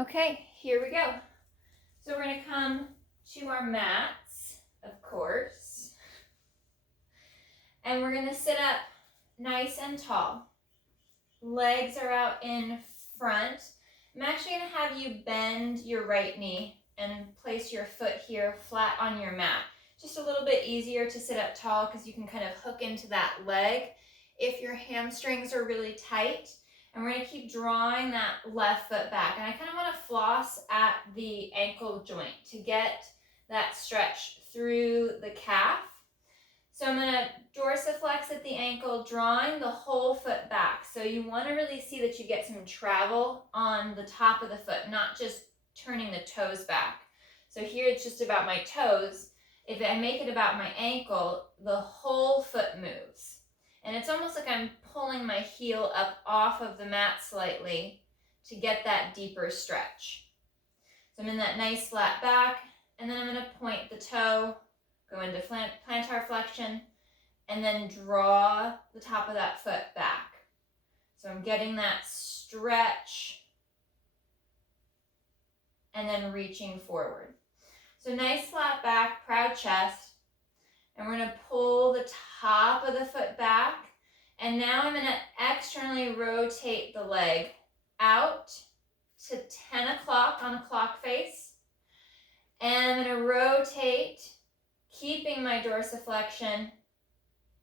Okay, here we go. So we're going to come to our mats, of course, and we're going to sit up nice and tall. Legs are out in front. I'm actually going to have you bend your right knee and place your foot here flat on your mat. Just a little bit easier to sit up tall because you can kind of hook into that leg if your hamstrings are really tight. And we're going to keep drawing that left foot back. And I kind of want to floss at the ankle joint to get that stretch through the calf. So I'm going to dorsiflex at the ankle, drawing the whole foot back. So you want to really see that you get some travel on the top of the foot, not just turning the toes back. So here it's just about my toes. If I make it about my ankle, the whole foot moves. And it's almost like I'm pulling my heel up off of the mat slightly to get that deeper stretch. So I'm in that nice flat back, and then I'm going to point the toe, go into plantar flexion, and then draw the top of that foot back. So I'm getting that stretch and then reaching forward. So nice flat back, proud chest. And we're going to pull the top of the foot back. And now I'm going to externally rotate the leg out to 10 o'clock on a clock face. And I'm going to rotate, keeping my dorsiflexion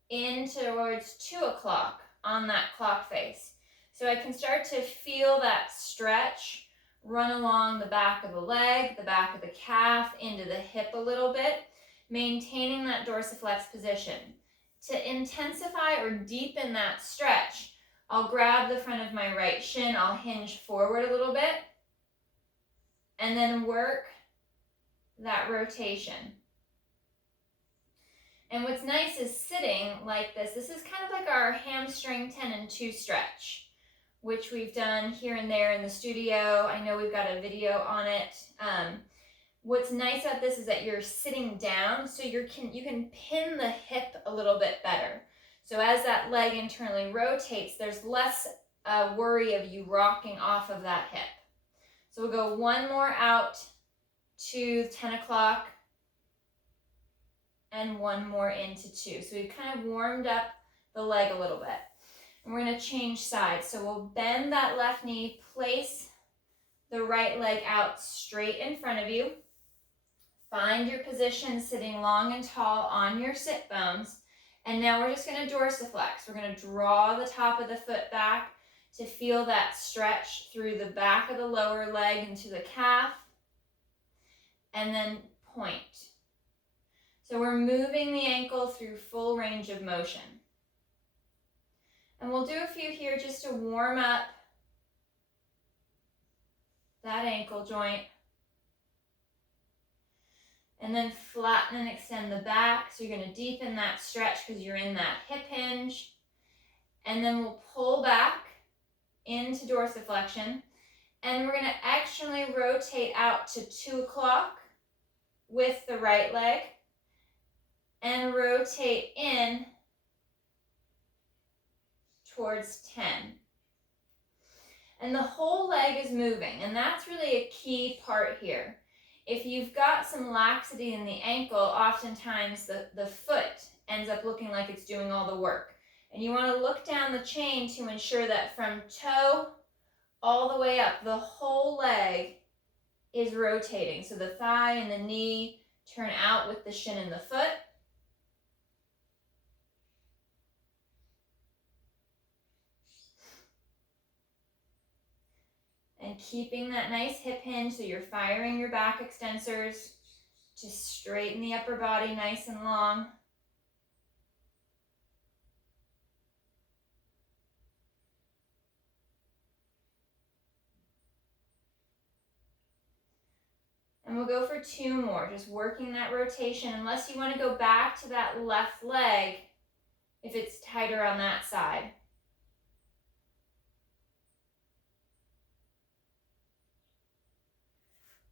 in towards 2 o'clock on that clock face. So I can start to feel that stretch run along the back of the leg, the back of the calf, into the hip a little bit, maintaining that dorsiflex position. To intensify or deepen that stretch, I'll grab the front of my right shin, I'll hinge forward a little bit, and then work that rotation. And what's nice is sitting like this. This is kind of like our hamstring tendon 2 stretch, which we've done here and there in the studio. I know we've got a video on it. What's nice about this is that you're sitting down, so you can pin the hip a little bit better. So as that leg internally rotates, there's less worry of you rocking off of that hip. So we'll go one more out to 10 o'clock and one more into 2. So we've kind of warmed up the leg a little bit. And we're going to change sides. So we'll bend that left knee, place the right leg out straight in front of you. Find your position sitting long and tall on your sit bones. And now we're just going to dorsiflex. We're going to draw the top of the foot back to feel that stretch through the back of the lower leg into the calf. And then point. So we're moving the ankle through full range of motion. And we'll do a few here just to warm up that ankle joint. And then flatten and extend the back. So you're going to deepen that stretch because you're in that hip hinge. And then we'll pull back into dorsiflexion. And we're going to externally rotate out to 2 o'clock with the right leg. And rotate in towards 10. And the whole leg is moving. And that's really a key part here. If you've got some laxity in the ankle, oftentimes the foot ends up looking like it's doing all the work. And you want to look down the chain to ensure that from toe all the way up, the whole leg is rotating. So the thigh and the knee turn out with the shin and the foot. And keeping that nice hip hinge so you're firing your back extensors to straighten the upper body nice and long. And we'll go for 2 more, just working that rotation, unless you want to go back to that left leg if it's tighter on that side.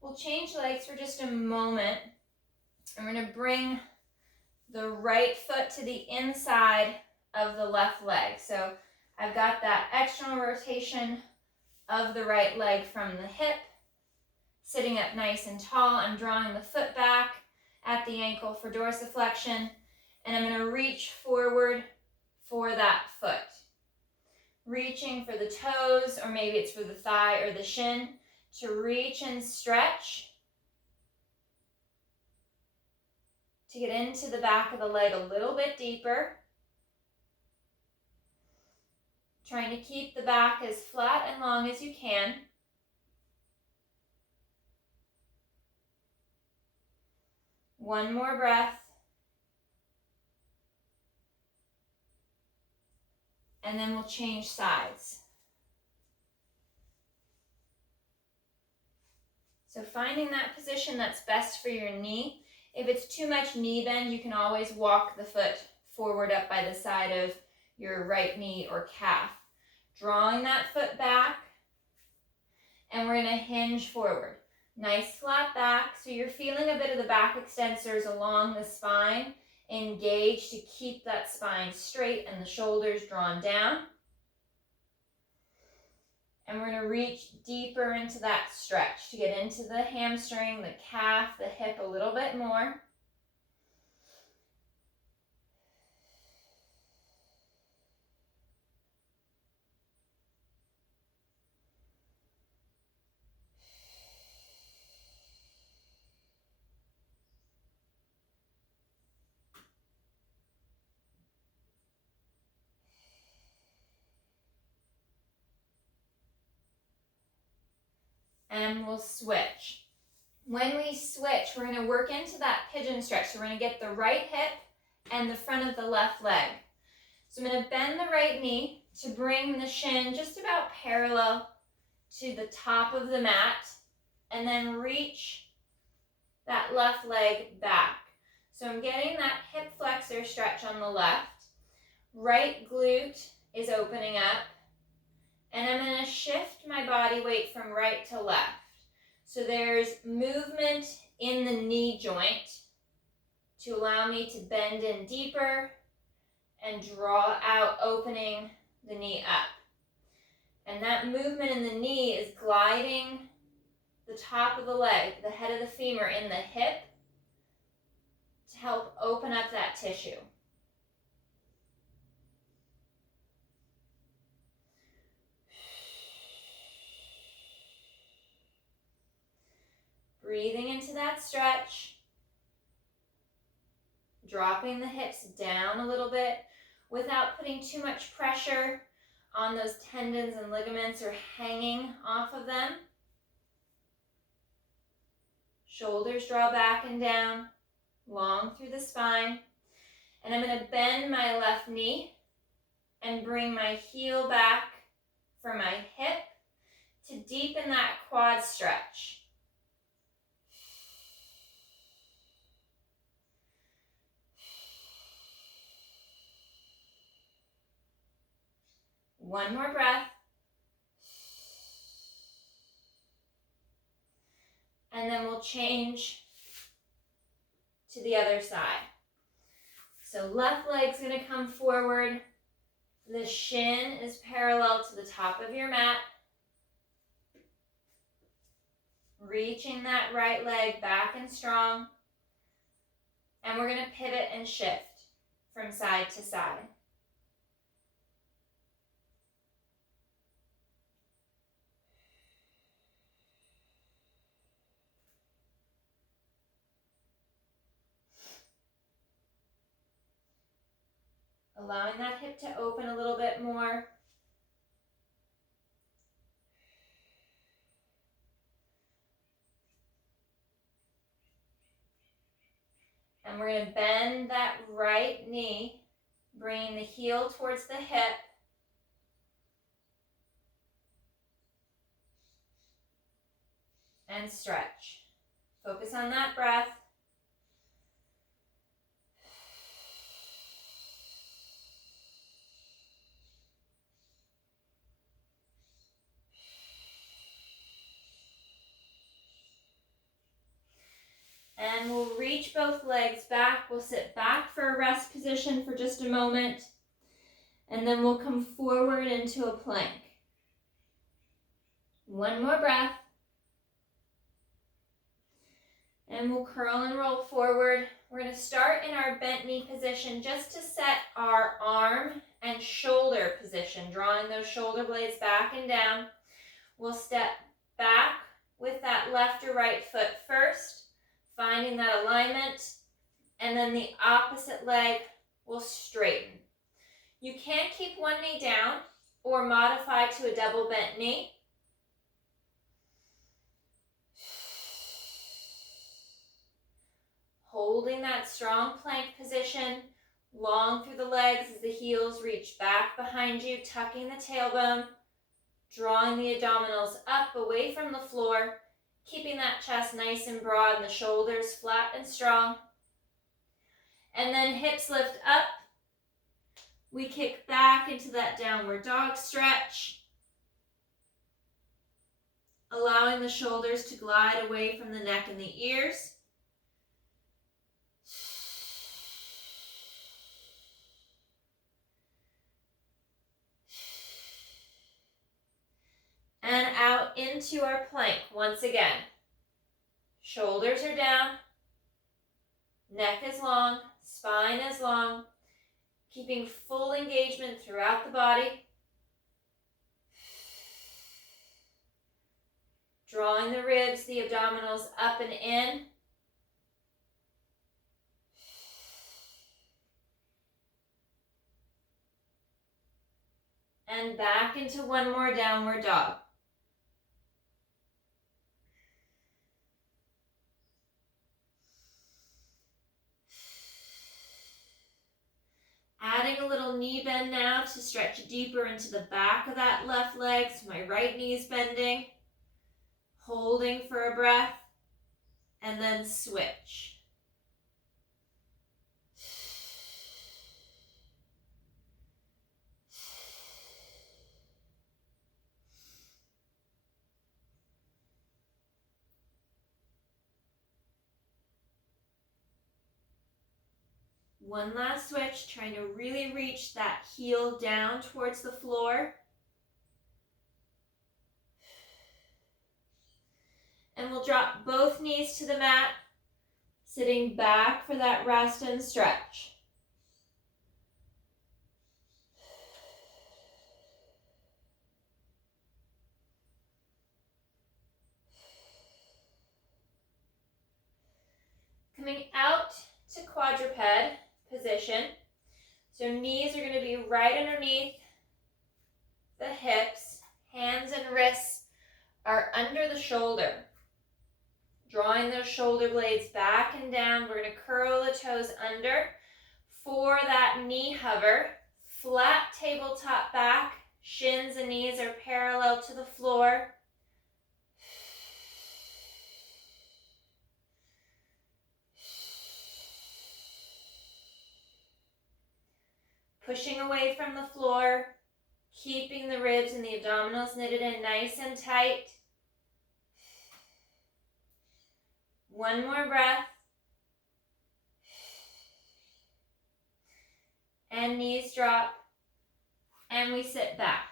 We'll change legs for just a moment. I'm going to bring the right foot to the inside of the left leg. So I've got that external rotation of the right leg from the hip Sitting up nice and tall, I'm drawing the foot back at the ankle for dorsiflexion, and I'm going to reach forward for that foot. Reaching for the toes, or maybe it's for the thigh or the shin, to reach and stretch to get into the back of the leg a little bit deeper. Trying to keep the back as flat and long as you can. One more breath. And then we'll change sides. So finding that position that's best for your knee. If it's too much knee bend, you can always walk the foot forward up by the side of your right knee or calf. Drawing that foot back, and we're going to hinge forward. Nice flat back, so you're feeling a bit of the back extensors along the spine. Engage to keep that spine straight and the shoulders drawn down. And we're going to reach deeper into that stretch to get into the hamstring, the calf, the hip a little bit more. And we'll switch. When we switch, we're going to work into that pigeon stretch. So we're going to get the right hip and the front of the left leg. So I'm going to bend the right knee to bring the shin just about parallel to the top of the mat, and then reach that left leg back. So I'm getting that hip flexor stretch on the left. Right glute is opening up. And I'm going to shift my body weight from right to left. So there's movement in the knee joint to allow me to bend in deeper and draw out, opening the knee up. And that movement in the knee is gliding the top of the leg, the head of the femur in the hip to help open up that tissue. Breathing into that stretch, dropping the hips down a little bit without putting too much pressure on those tendons and ligaments or hanging off of them. Shoulders draw back and down, long through the spine. And I'm going to bend my left knee and bring my heel back for my hip to deepen that quad stretch. One more breath. And then we'll change to the other side. So left leg's going to come forward. The shin is parallel to the top of your mat. Reaching that right leg back and strong. And we're going to pivot and shift from side to side. Allowing that hip to open a little bit more. And we're going to bend that right knee, bringing the heel towards the hip. And stretch. Focus on that breath. And we'll reach both legs back. We'll sit back for a rest position for just a moment. And then we'll come forward into a plank. One more breath. And we'll curl and roll forward. We're going to start in our bent knee position just to set our arm and shoulder position, drawing those shoulder blades back and down. We'll step back with that left or right foot first, finding that alignment, and then the opposite leg will straighten. You can keep one knee down or modify to a double bent knee. Holding that strong plank position, long through the legs as the heels reach back behind you, tucking the tailbone, drawing the abdominals up away from the floor, keeping that chest nice and broad and the shoulders flat and strong. And then hips lift up. We kick back into that downward dog stretch, allowing the shoulders to glide away from the neck and the ears. And out into our plank once again. Shoulders are down, neck is long, spine is long, keeping full engagement throughout the body. Drawing the ribs, the abdominals up and in. And back into one more downward dog. Adding a little knee bend now to stretch deeper into the back of that left leg, so my right knee is bending. Holding for a breath, and then switch. One last switch, trying to really reach that heel down towards the floor. And we'll drop both knees to the mat, sitting back for that rest and stretch. Coming out to quadruped position. So knees are going to be right underneath the hips. Hands and wrists are under the shoulder. Drawing those shoulder blades back and down. We're going to curl the toes under for that knee hover. Flat tabletop back. Shins and knees are parallel to the floor. Pushing away from the floor, keeping the ribs and the abdominals knitted in nice and tight. One more breath. And knees drop. And we sit back.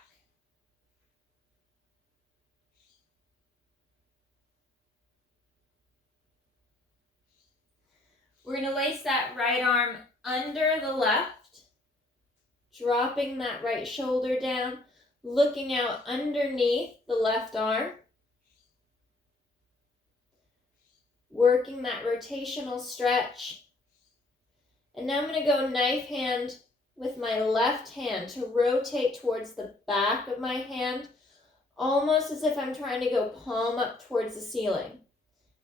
We're going to lace that right arm under the left. Dropping that right shoulder down, looking out underneath the left arm. Working that rotational stretch. And now I'm going to go knife hand with my left hand to rotate towards the back of my hand, almost as if I'm trying to go palm up towards the ceiling.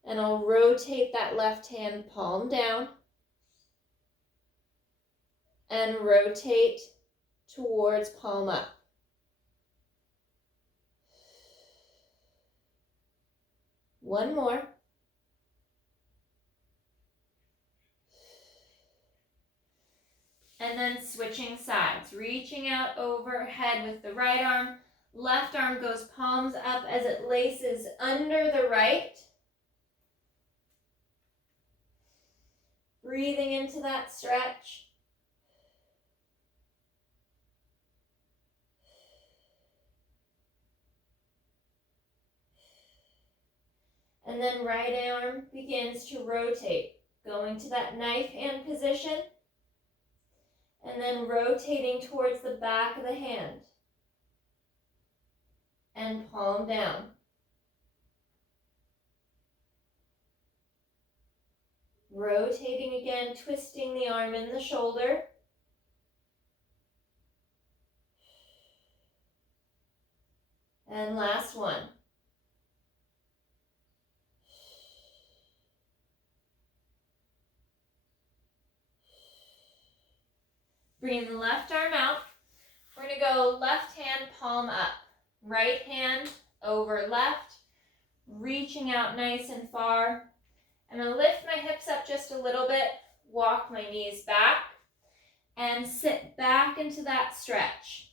And I'll rotate that left hand palm down and rotate towards palm up. One more. And then switching sides, reaching out overhead with the right arm. Left arm goes palms up as it laces under the right. Breathing into that stretch. And then right arm begins to rotate, going to that knife hand position, and then rotating towards the back of the hand. And palm down. Rotating again, twisting the arm and the shoulder. And last one. Bring the left arm out. We're going to go left hand, palm up. Right hand over left, reaching out nice and far. I'm going to lift my hips up just a little bit, walk my knees back, and sit back into that stretch.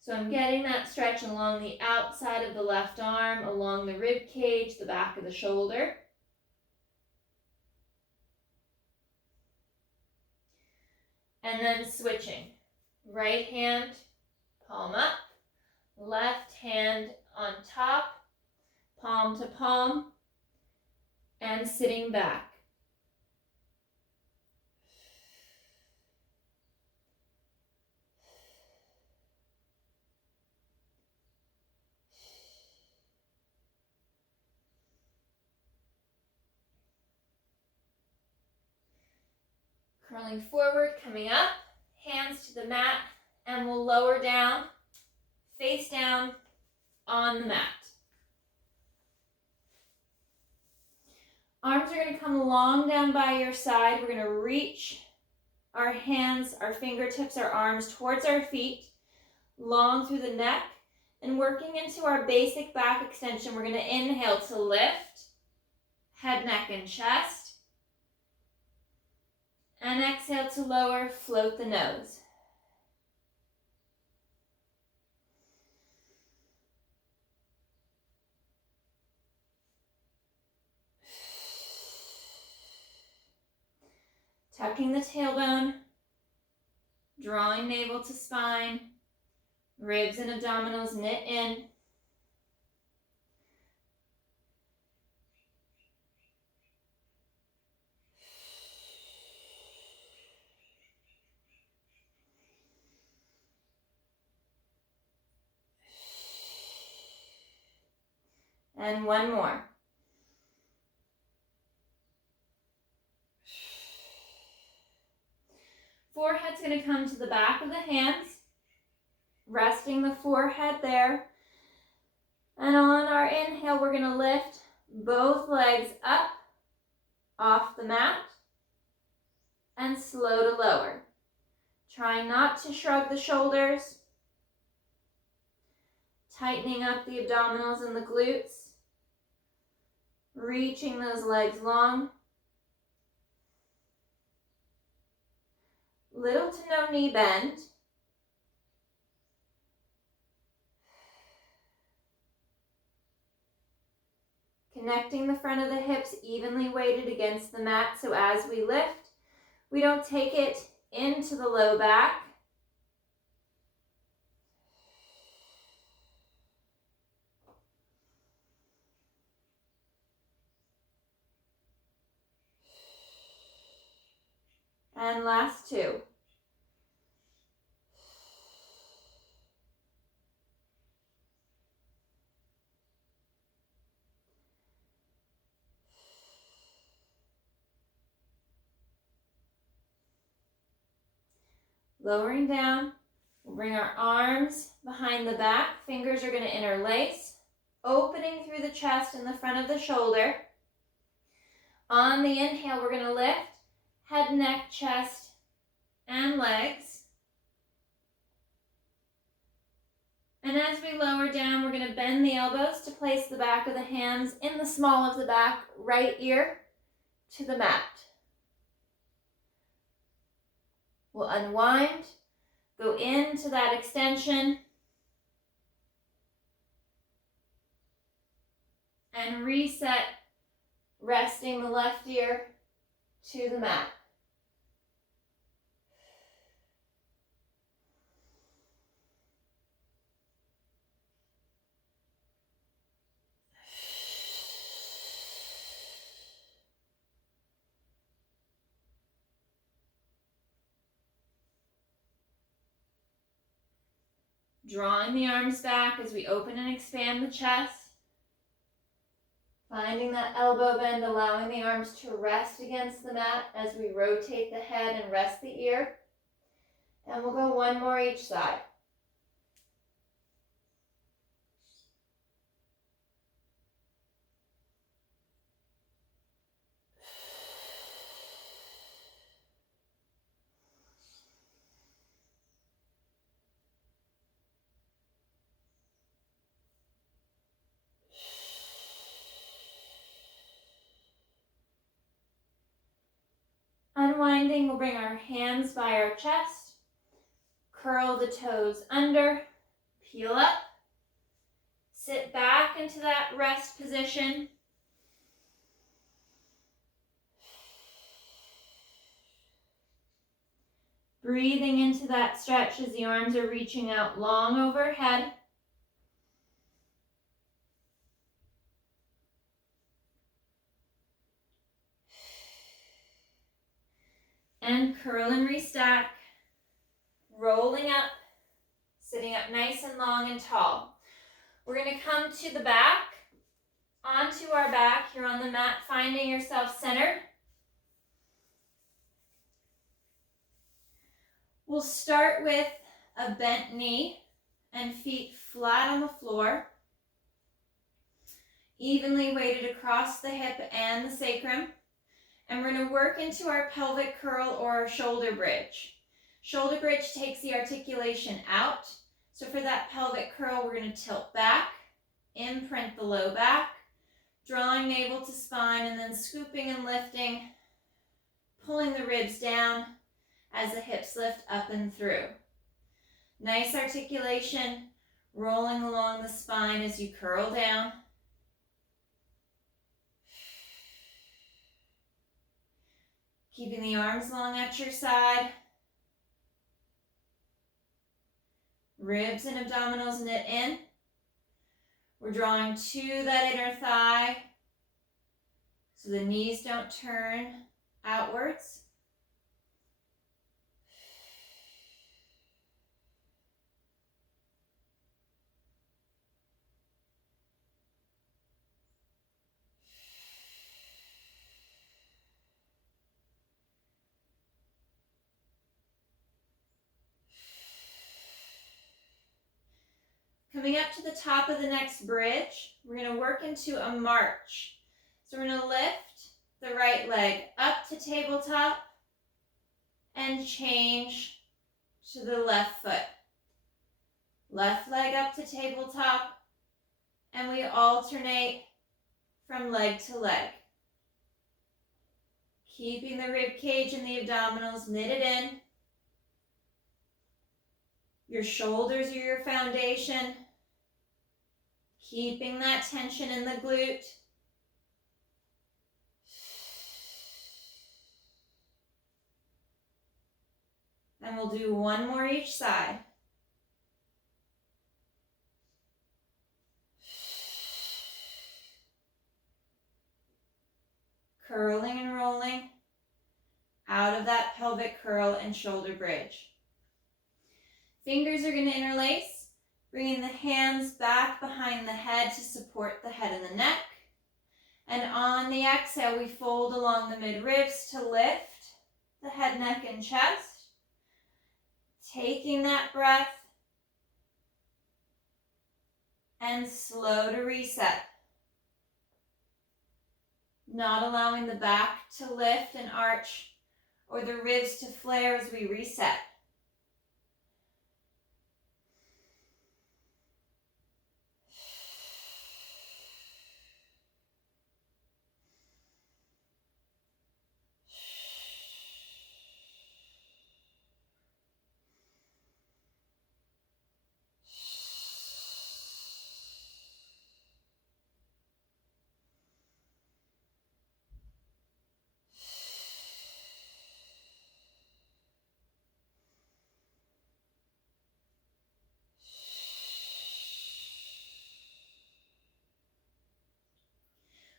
So I'm getting that stretch along the outside of the left arm, along the rib cage, the back of the shoulder. And then switching. Right hand, palm up. Left hand on top, palm to palm, and sitting back. Curling forward, coming up, hands to the mat, and we'll lower down, face down on the mat. Arms are going to come long down by your side. We're going to reach our hands, our fingertips, our arms towards our feet, long through the neck, and working into our basic back extension. We're going to inhale to lift, head, neck, and chest. And exhale to lower, float the nose. Tucking the tailbone, drawing navel to spine, ribs and abdominals knit in. And one more. Forehead's going to come to the back of the hands, resting the forehead there. And on our inhale, we're going to lift both legs up off the mat and slow to lower. Trying not to shrug the shoulders, tightening up the abdominals and the glutes, reaching those legs long. Little to no knee bend. Connecting the front of the hips evenly weighted against the mat, so as we lift, we don't take it into the low back. And last two. Lowering down, we'll bring our arms behind the back. Fingers are going to interlace, opening through the chest and the front of the shoulder. On the inhale, we're going to lift head, neck, chest, and legs. And as we lower down, we're going to bend the elbows to place the back of the hands in the small of the back, right ear to the mat. We'll unwind, go into that extension, and reset, resting the left ear to the mat. Drawing the arms back as we open and expand the chest. Finding that elbow bend, allowing the arms to rest against the mat as we rotate the head and rest the ear. And we'll go one more each side. Unwinding, we'll bring our hands by our chest, curl the toes under, peel up, sit back into that rest position. Breathing into that stretch as the arms are reaching out long overhead. And curl and restack, rolling up, sitting up nice and long and tall. We're going to come to the back, onto our back. You're on the mat, finding yourself centered. We'll start with a bent knee and feet flat on the floor, evenly weighted across the hip and the sacrum. And we're going to work into our pelvic curl or shoulder bridge. Shoulder bridge takes the articulation out. So for that pelvic curl, we're going to tilt back, imprint the low back, drawing navel to spine, and then scooping and lifting, pulling the ribs down as the hips lift up and through. Nice articulation, rolling along the spine as you curl down. Keeping the arms long at your side. Ribs and abdominals knit in. We're drawing to that inner thigh so the knees don't turn outwards. Coming up to the top of the next bridge, we're going to work into a march. So we're going to lift the right leg up to tabletop and change to the left foot. Left leg up to tabletop, and we alternate from leg to leg. Keeping the rib cage and the abdominals knitted in. Your shoulders are your foundation. Keeping that tension in the glute. And we'll do one more each side. Curling and rolling out of that pelvic curl and shoulder bridge. Fingers are going to interlace, bringing the hands back behind the head to support the head and the neck. And on the exhale, we fold along the midribs to lift the head, neck, and chest. Taking that breath and slow to reset. Not allowing the back to lift and arch or the ribs to flare as we reset.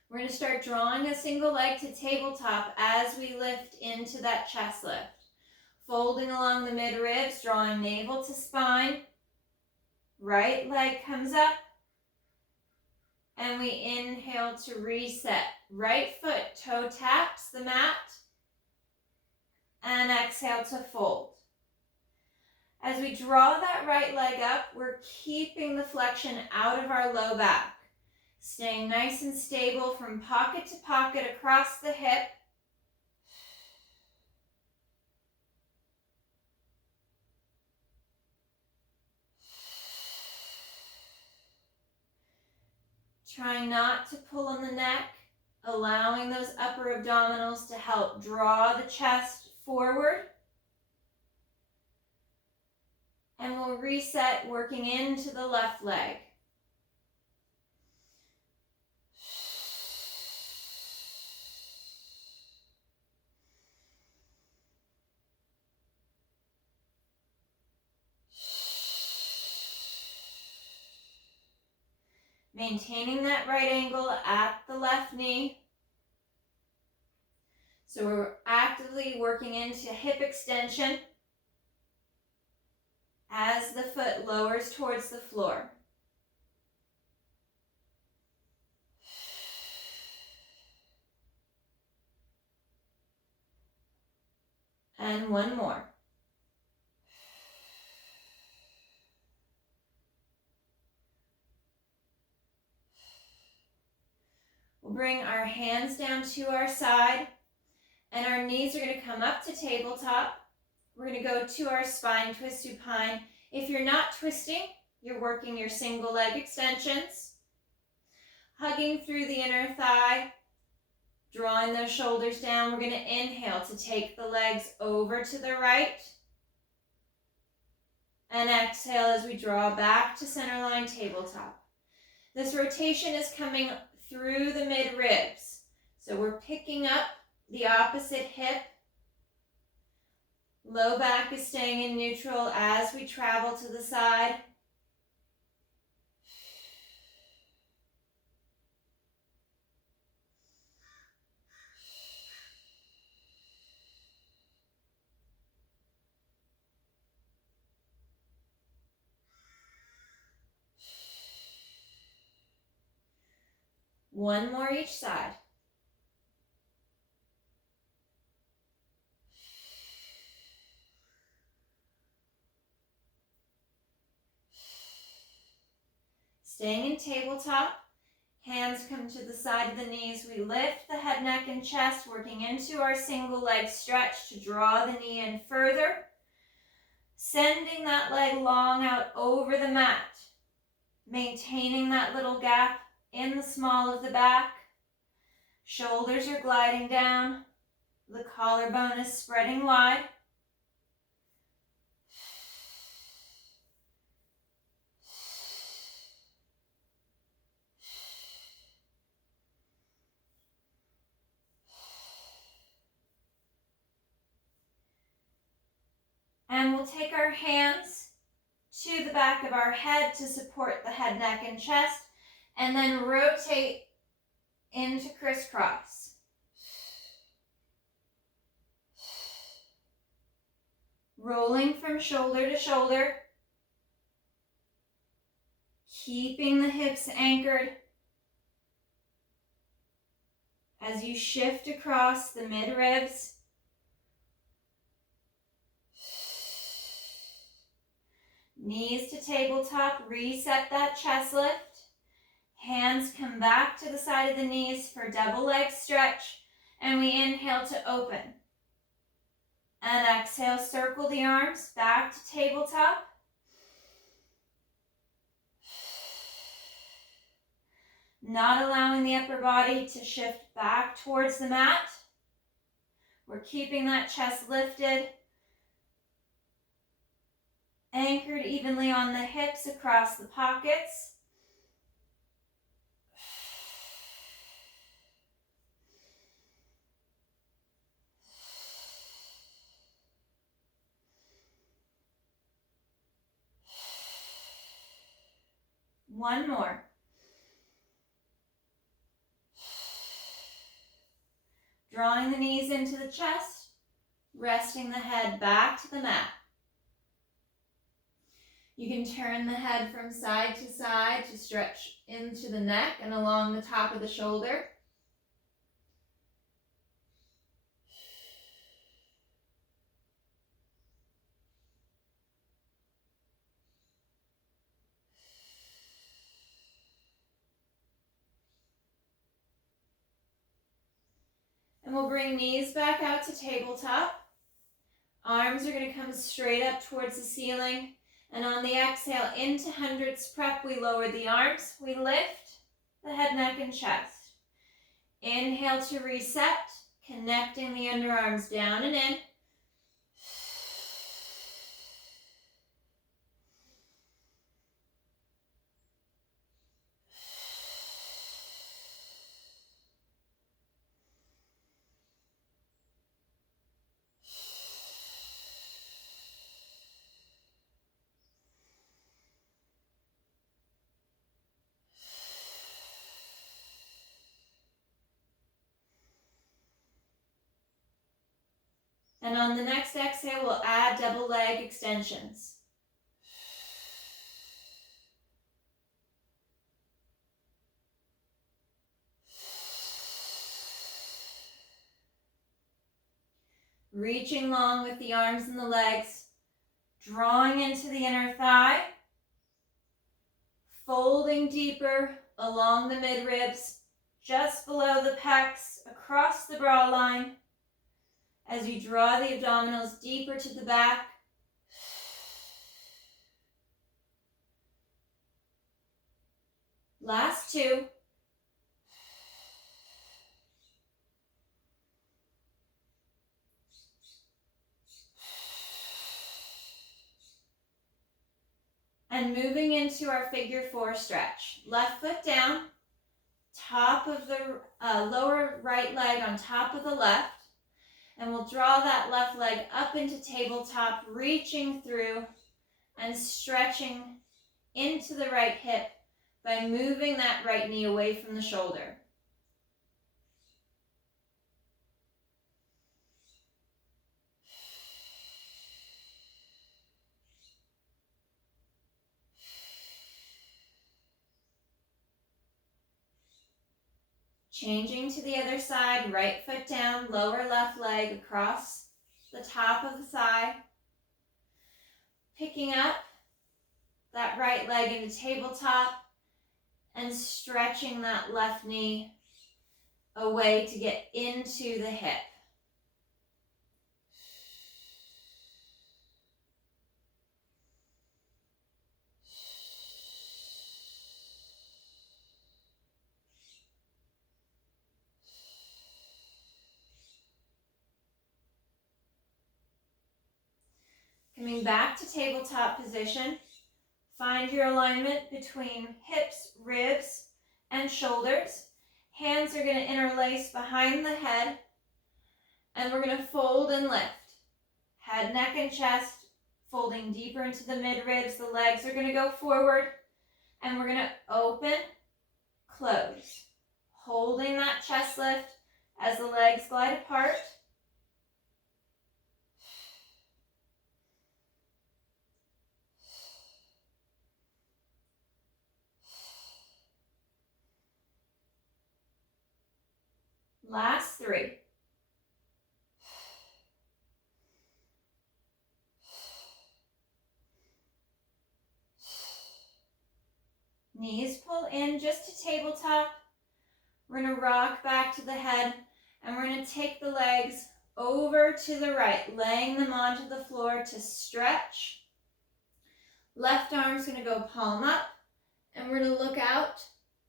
We're going to start drawing a single leg to tabletop as we lift into that chest lift. Folding along the midribs, drawing navel to spine. Right leg comes up. And we inhale to reset. Right foot toe taps the mat. And exhale to fold. As we draw that right leg up, we're keeping the flexion out of our low back. Staying nice and stable from pocket to pocket across the hip. Trying not to pull on the neck, allowing those upper abdominals to help draw the chest forward. And we'll reset working into the left leg. Maintaining that right angle at the left knee. So we're actively working into hip extension as the foot lowers towards the floor. And one more. We'll bring our hands down to our side, and our knees are going to come up to tabletop. We're going to go to our spine twist supine. If you're not twisting, you're working your single leg extensions. Hugging through the inner thigh, drawing those shoulders down. We're going to inhale to take the legs over to the right. And exhale as we draw back to centerline tabletop. This rotation is coming through the mid ribs. So we're picking up the opposite hip. Low back is staying in neutral as we travel to the side. One more each side. Staying in tabletop, hands come to the side of the knees. We lift the head, neck, and chest, working into our single leg stretch to draw the knee in further. Sending that leg long out over the mat. Maintaining that little gap in the small of the back. Shoulders are gliding down. The collarbone is spreading wide. And we'll take our hands to the back of our head to support the head, neck, and chest, and then rotate into crisscross. Rolling from shoulder to shoulder, keeping the hips anchored as you shift across the mid-ribs. Knees to tabletop, reset that chest lift. Hands come back to the side of the knees for double leg stretch, and we inhale to open. And exhale, circle the arms back to tabletop. Not allowing the upper body to shift back towards the mat. We're keeping that chest lifted, anchored evenly on the hips across the pockets. One more. Drawing the knees into the chest, resting the head back to the mat. You can turn the head from side to side to stretch into the neck and along the top of the shoulder. And we'll bring knees back out to tabletop. Arms are going to come straight up towards the ceiling. And on the exhale, into hundreds prep, we lower the arms. We lift the head, neck, and chest. Inhale to reset, connecting the underarms down and in. And on the next exhale, we'll add double leg extensions. Reaching long with the arms and the legs, drawing into the inner thigh, folding deeper along the mid-ribs, just below the pecs, across the bra line, as you draw the abdominals deeper to the back. Last two. And moving into our figure four stretch. Left foot down, top of the lower right leg on top of the left. And we'll draw that left leg up into tabletop, reaching through and stretching into the right hip by moving that right knee away from the shoulder. Changing to the other side, right foot down, lower left leg across the top of the thigh. Picking up that right leg into tabletop and stretching that left knee away to get into the hip. Coming back to tabletop position, find your alignment between hips, ribs, and shoulders. Hands are going to interlace behind the head, and we're going to fold and lift. Head, neck, and chest, folding deeper into the mid-ribs. The legs are going to go forward, and we're going to open, close. Holding that chest lift as the legs glide apart. Last three. Knees pull in just to tabletop. We're going to rock back to the head, and we're going to take the legs over to the right, laying them onto the floor to stretch. Left arm's going to go palm up, and we're going to look out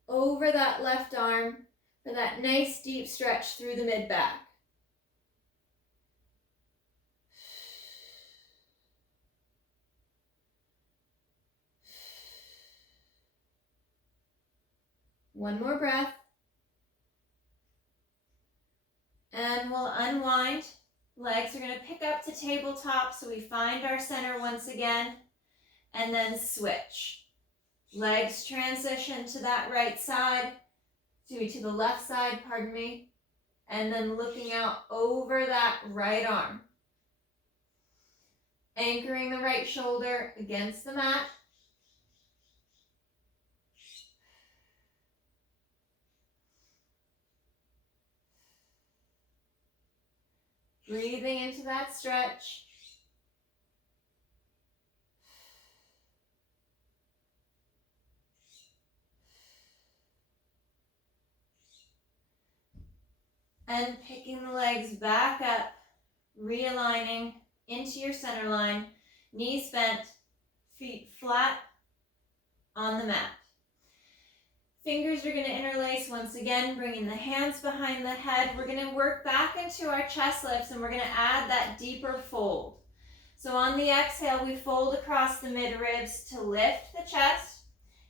over that left arm for that nice deep stretch through the mid-back. One more breath. And we'll unwind. Legs are going to pick up to tabletop, so we find our center once again, and then switch. Legs transition to that right side, to the left side, pardon me, and then looking out over that right arm. Anchoring the right shoulder against the mat, Breathing into that stretch. And picking the legs back up, realigning into your center line, knees bent, feet flat on the mat. Fingers are going to interlace once again, bringing the hands behind the head. We're going to work back into our chest lifts, and we're going to add that deeper fold. So on the exhale, we fold across the mid-ribs to lift the chest.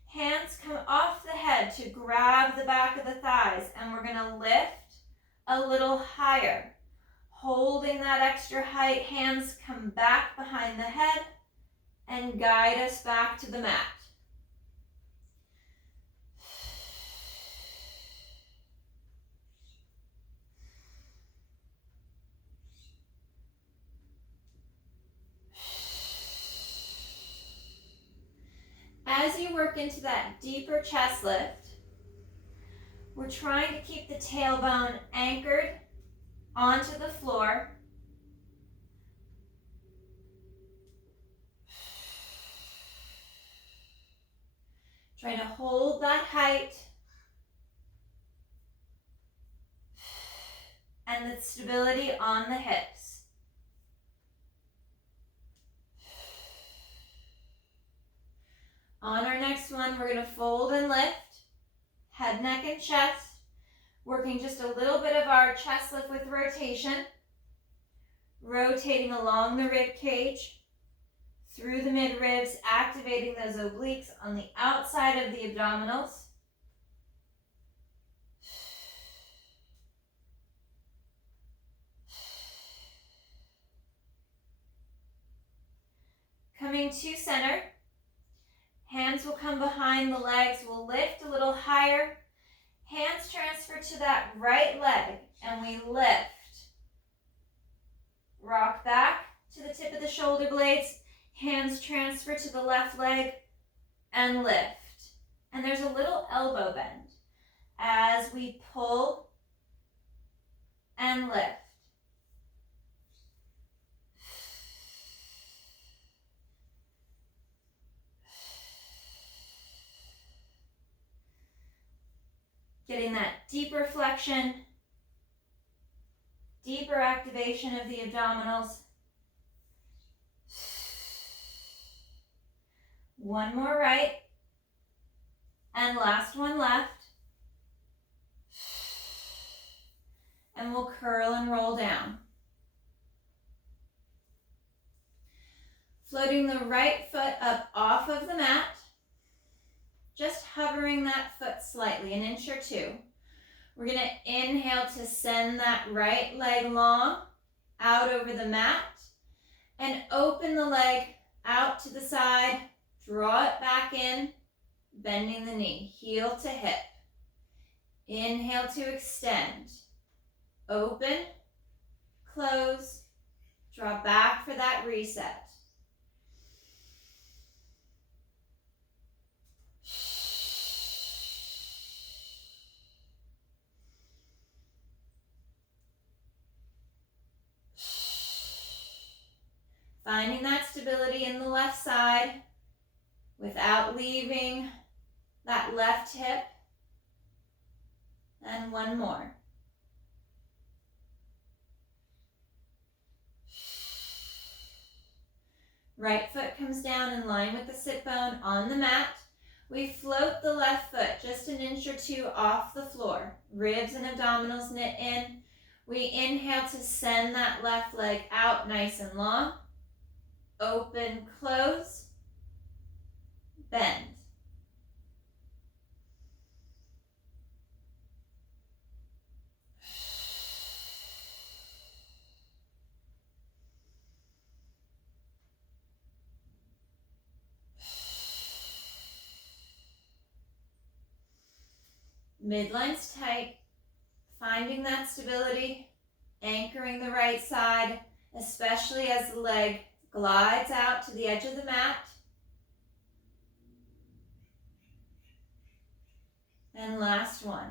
Hands come off the head to grab the back of the thighs, and we're going to lift a little higher. Holding that extra height, hands come back behind the head and guide us back to the mat. As you work into that deeper chest lift, we're trying to keep the tailbone anchored onto the floor. Trying to hold that height and the stability on the hips. On our next one, we're going to fold and lift, head, neck, and chest, working just a little bit of our chest lift with rotation, rotating along the rib cage, through the mid-ribs, activating those obliques on the outside of the abdominals. Coming to center, hands will come behind the legs, we'll lift a little higher. Hands transfer to that right leg, and we lift. Rock back to the tip of the shoulder blades. Hands transfer to the left leg and lift. And there's a little elbow bend as we pull and lift. Getting that deeper flexion, deeper activation of the abdominals. One more right, and last one left. And we'll curl and roll down. Floating the right foot up off of the mat. Just hovering that foot slightly, an inch or two. We're going to inhale to send that right leg long out over the mat and open the leg out to the side. Draw it back in, bending the knee, heel to hip. Inhale to extend. Open, close, draw back for that reset. Finding that stability in the left side without leaving that left hip. And one more. Right foot comes down in line with the sit bone on the mat. We float the left foot just an inch or two off the floor. Ribs and abdominals knit in. We inhale to send that left leg out nice and long. Open, close, bend. Midline's tight, finding that stability, anchoring the right side, especially as the leg glides out to the edge of the mat. And last one.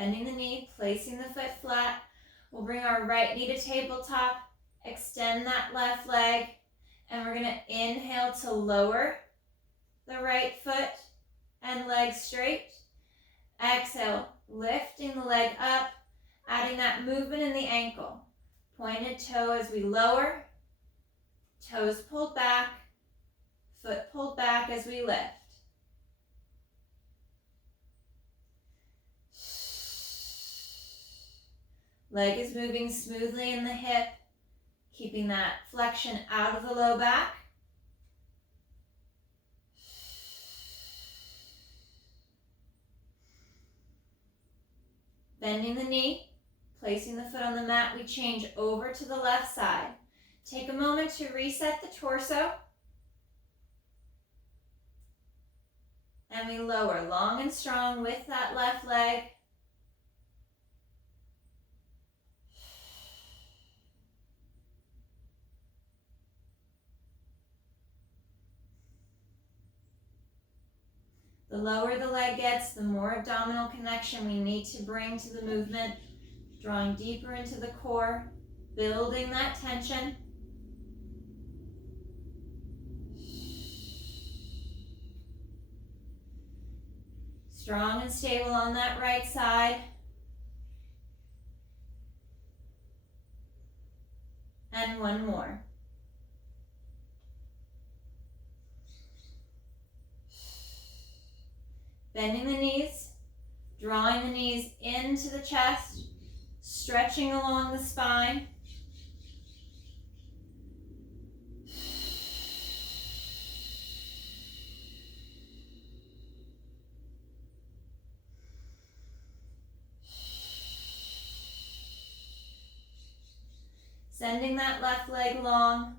Bending the knee, placing the foot flat. We'll bring our right knee to tabletop, extend that left leg, and we're gonna inhale to lower the right foot and leg straight. Exhale, lifting the leg up, adding that movement in the ankle. Pointed toe as we lower, toes pulled back, foot pulled back as we lift. Leg is moving smoothly in the hip, keeping that flexion out of the low back. Bending the knee, placing the foot on the mat, we change over to the left side. Take a moment to reset the torso. And we lower long and strong with that left leg. The lower the leg gets, the more abdominal connection we need to bring to the movement, drawing deeper into the core, building that tension. Strong and stable on that right side. And one more. Bending the knees, drawing the knees into the chest, stretching along the spine. Sending that left leg long.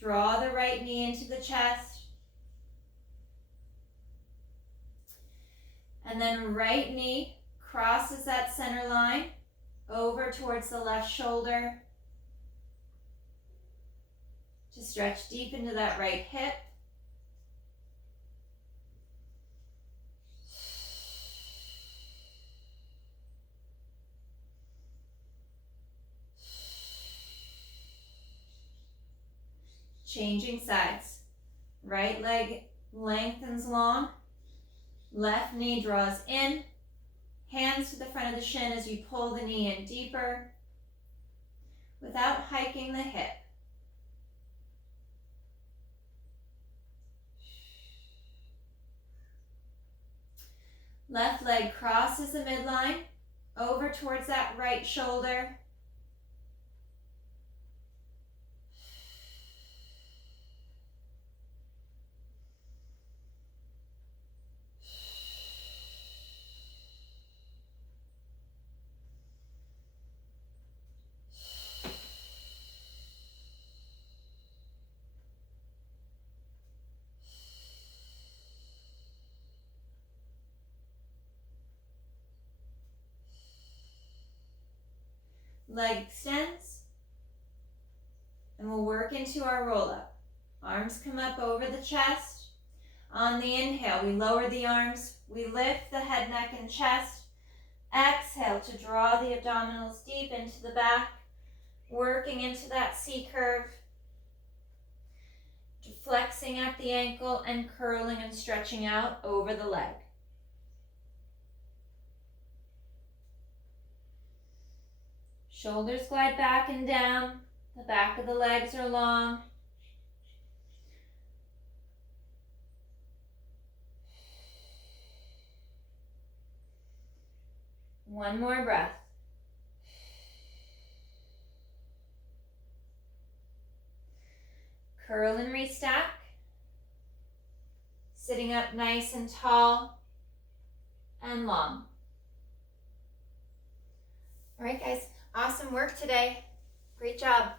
Draw the right knee into the chest. And then right knee crosses that center line over towards the left shoulder to stretch deep into that right hip. Changing sides. Right leg lengthens long. Left knee draws in. Hands to the front of the shin as you pull the knee in deeper without hiking the hip. Left leg crosses the midline over towards that right shoulder. Leg extends, and we'll work into our roll-up. Arms come up over the chest. On the inhale, we lower the arms. We lift the head, neck, and chest. Exhale to draw the abdominals deep into the back, working into that C curve, flexing at the ankle and curling and stretching out over the leg. Shoulders glide back and down. The back of the legs are long. One more breath. Curl and restack. Sitting up nice and tall and long. All right, guys. Awesome work today. Great job.